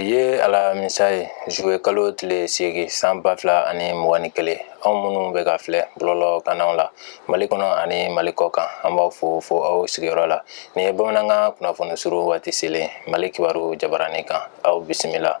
ye alamisa ye juwe kalo tile 8 san 2021 anw minnu bɛ ka filɛ bɔlɔlɔ kannaw la Mali kɔnɔ ani Mali kɔ kan an b'aw fo aw sigiyɔrɔ la ni ye bamanankan kunnafoni suru waati selen Mali kibaru jabarani kan aw bisimila.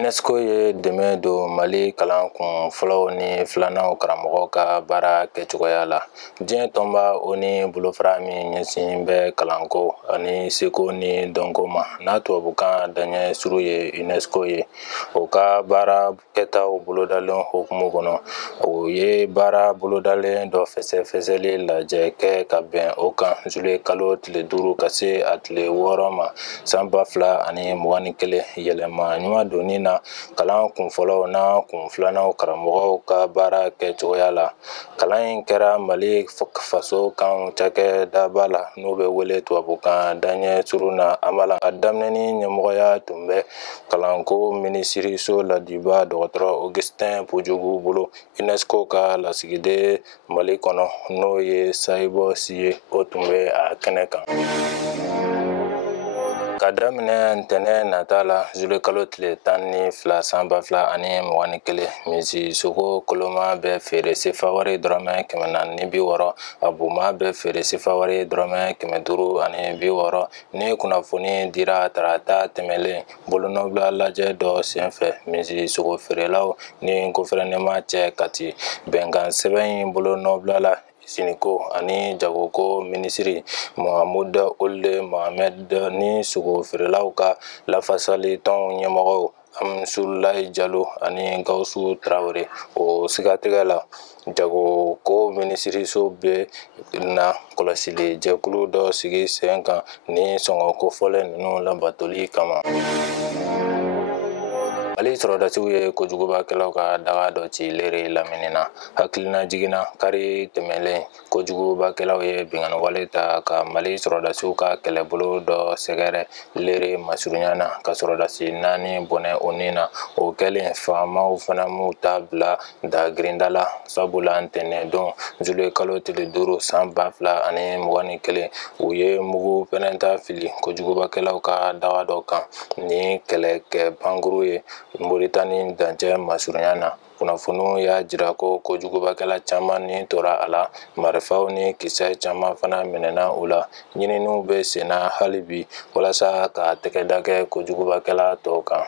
UNESCO ye dɛmɛ don Mali kalan kun fɔlɔw ni filananw karamɔgɔw ka baara kɛcogoya la. Diɲɛ tɔnba o ni bolofara min ɲɛsin bɛ kalanko ani seko ni dɔnko ma n'a tubabukan daɲɛ suru ye UNESCO ye. O ka baara kɛtaw bolodalen hokumu kɔnɔ o ye baara bolodalen dɔ fɛsɛfɛsɛli lajɛ kɛ ka bɛn o kan juillet kalo tile 5 ka se a tile 6 ma san 2021 yɛlɛma ɲuman donni na kalan kun fɔlɔw na kun filananw karamɔgɔw ka baara kɛcogoya la. Kalan in kɛra Mali faso kan cakɛdaba la n'o bɛ wele tubabukan daɲɛ suru na amala. A daminɛni ɲɛmɔgɔya tun bɛ kalanko minisiriso ladiba dɔgɔtɔrɔ Augustin Pujugu bolo. UNESCO ka lasigiden Mali kɔnɔ n'o ye Sayibo Si ye o tun bɛ a kɛnɛ kan. Ka daminɛ ntɛnɛn nata la juillet kalo tile 12 san 2021 misi sogo koloma bɛ feere sefa wari dɔrɔmɛ 460 a boma bɛ feere sefa wari dɔrɔmɛ 560 ni kunnafoni dira tarata tɛmɛlen bolonɔbila lajɛ dɔ senfɛ misi sogo feerelaw ni gouvernement cɛ kati bɛnkan sɛbɛn in bolonɔbila la Siniko ani jagoko minisiri Mahamudu Ould Mohamed ni sogo feerelaw ka lafasali tɔn ɲɛmɔgɔw Amsululayi Jalo ani Gawusu Tarawele o sigatigɛ la jagoko minisiriso bɛ na kɔlɔsili jɛkulu dɔ sigi sen kan ni sɔngɔ kofɔlen ninnu labatoli kama. Mali sɔrɔdasiw ye kojugubakɛlaw ka daga dɔ ci Lere lamini na. Hakilina jiginna kari tɛmɛlen kojugubakɛlaw ye binganiwale ta ka Mali sɔrɔdasiw ka kɛlɛbolo dɔ sɛgɛrɛ Lere masurunya na ka sɔrɔdasi 4 bɔnɛ o nin na. O kɛlen faamaw fana m'u ta bila dagirinda la sabula ntɛnɛn don juillet kalo tile 5 san 2021 u ye mugu pɛnɛnta fili kojugubakɛlaw ka daga dɔ kan ni kɛlɛkɛ pankuru ye Moritani dancɛ masurunya na. Kunnafoniw y'a jira ko kojugubakɛla caman ni tora a la marifaw ni kisɛ caman fana minɛna u la. Ɲininiw bɛ senna hali bi walasa ka tɛgɛda kɛ kojugubakɛla tɔw kan.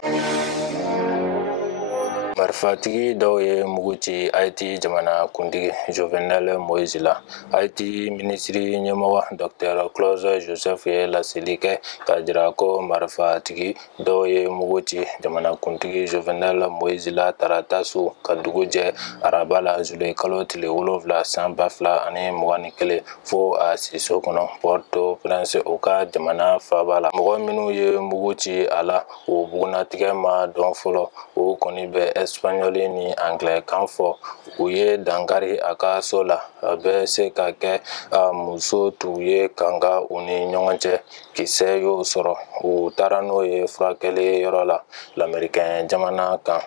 Marifatigi dɔw ye mugu ci Haïti jamana kuntigi Jovenel Moïse la. Haïti minisiri ɲɛmɔgɔ Dr Claude Joseph ye laseli kɛ ka jira ko marifatigi dɔw ye mugu ci jamana kuntigi Jovenel Moïse la tarata su ka dugu jɛ araba la juillet kalo tile 7 san 2021 fo a siso kɔnɔ Port-au-Prince o ka jamana faaba la. Mɔgɔ minnu ye mugu ci a la o bugunatigɛ ma dɔn fɔlɔ o kɔni bɛ Espagnol ni Anglais kan fɔ u ye dankari a ka so la a bɛ se ka kɛ a muso t'u ye kanga u ni ɲɔgɔn cɛ kisɛ y'o sɔrɔ u taara n'o ye furakɛli yɔrɔ la l'Américain jamana kan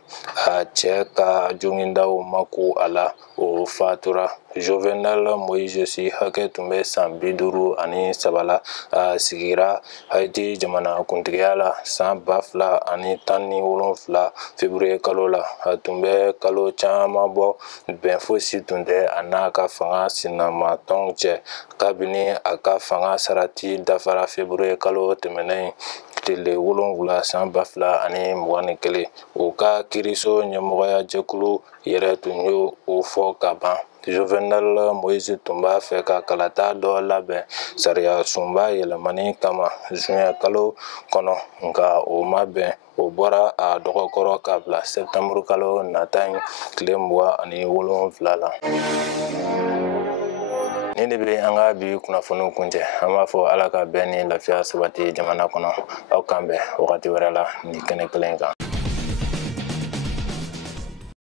a cɛ ka jogindaw ma ku a la o fatura. Jovenel Moïse si hakɛ tun bɛ san 53 la a sigira Haïti jamana kuntigiya la san 2017 février kalo la a tun bɛ kalo caman bɔ bɛn fosi tun tɛ a n'a ka fanga sinamatɔnw cɛ kabini a ka fanga sarati dafara février kalo tɛmɛnen tile 7 san 2021 o ka kiiriso ɲɛmɔgɔya jɛkulu yɛrɛ tun y'o fɔ ka ban. Jovenel Moïse tun b'a fɛ ka kalata dɔ labɛn sariya sunba yɛlɛmani kama juin kalo kɔnɔ nka o ma bɛn o bɔra a dɔgɔkɔrɔ ka bila septembre kalo nata in tile 27 la. Ni de bɛ an ka bi kunnafoniw kuncɛ an b'a fɔ Ala ka bɛn ni lafiya sabati jamana kɔnɔ aw kan bɛn wagati wɛrɛ la ni kɛnɛ kelen kan.